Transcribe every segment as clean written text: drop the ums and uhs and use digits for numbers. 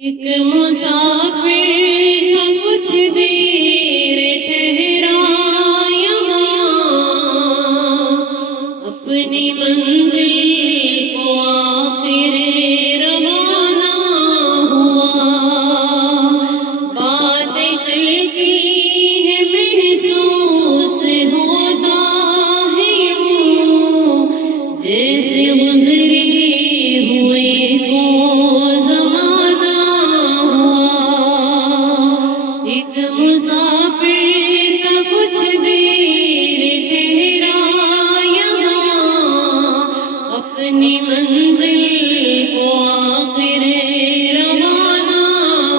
ایک مسافر تھا کچھ دیر ٹھہرا یہاں، اپنی منزل کو آخر روانہ ہوا۔ بات کل کی ہے محسوس ہوتا ہے یوں، جیسے گزری ہوئے کو زمانہ ہوا۔ ایک مسافر تھا کچھ دیر ٹھہرا یہاں، اپنی منزل کو آخر روانہ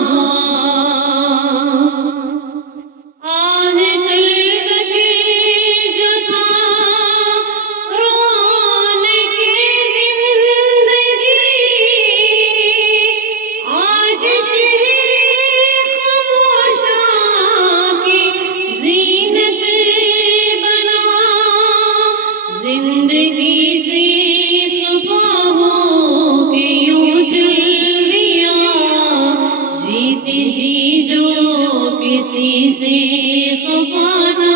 ہوا۔ آہ کلبے جو تھا رونے کی زندگی، آج شہر خاموشاں کی زینت بنا۔ زندگی سے خفا ہو کے یوں چل دیا، جیتے جی جو کسی سے خفا نہ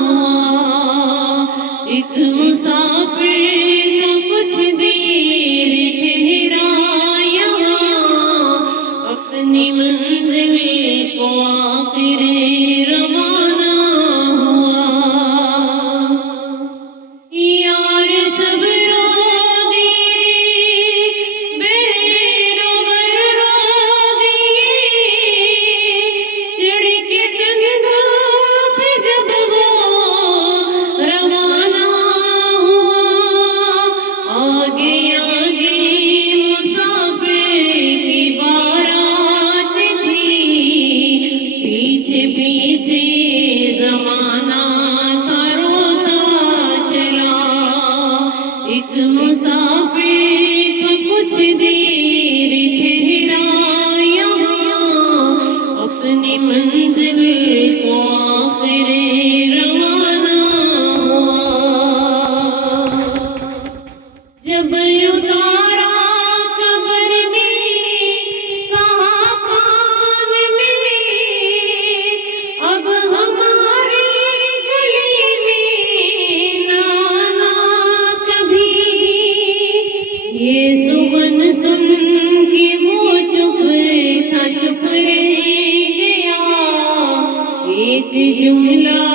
ہوا۔ ایک مسافر تھا کچھ دیر ٹھہرا یہاں، اپنی منزل کو آخر روانہ ہوا۔ یار سب رو دیے، بےروبر رو دیے، چڑھ کے کندھوں پہ جب وہ روانہ ہوا۔ آگے آگے مسافر کی بارات تھی، پیچھے پیچھے زمانہ تھا روتا چلا۔ ایک مسافر تھا کچھ دیر ٹھہرا یہاں، اپنی منزل کو آخر روانہ ہوا۔ جب اتارا قبر میں کہا کان میں، اب ہماری گلی میں نہ آنا کبھی۔ یہ سخن سن کے وہ چپ تھا، چپ رہ گیا، ایک جملہ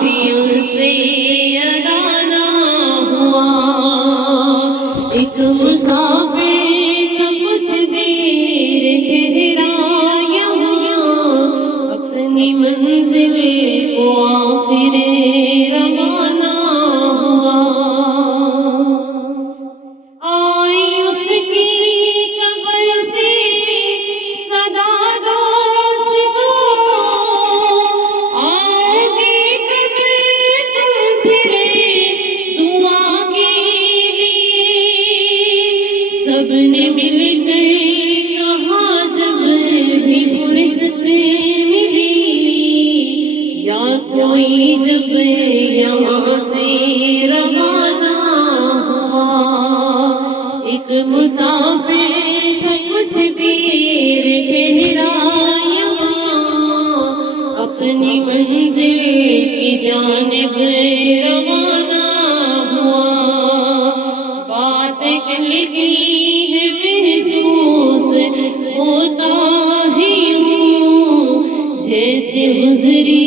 بھی ان سے ادا نہ ہوا۔ ایک مسافر تھا کچھ دیر ٹھہرا یہاں، اپنی منزل کو آخر روانہ ہوا۔ آئی اس کی قبر سے صدا دوست کو، آؤ گے کب تم پھرے دعا کے لیے۔ سب نے مل کر کہا جب بھی فرصت ملی، یا کوئی جب یہاں سے روانہ ہوا۔ ایک مسافر تھا کچھ دیر ٹھہرا یہاں، اپنی منزل کی جانب روانہ ہوا۔ بات کل کی ہے محسوس ہوتا ہے یوں، جیسے گزری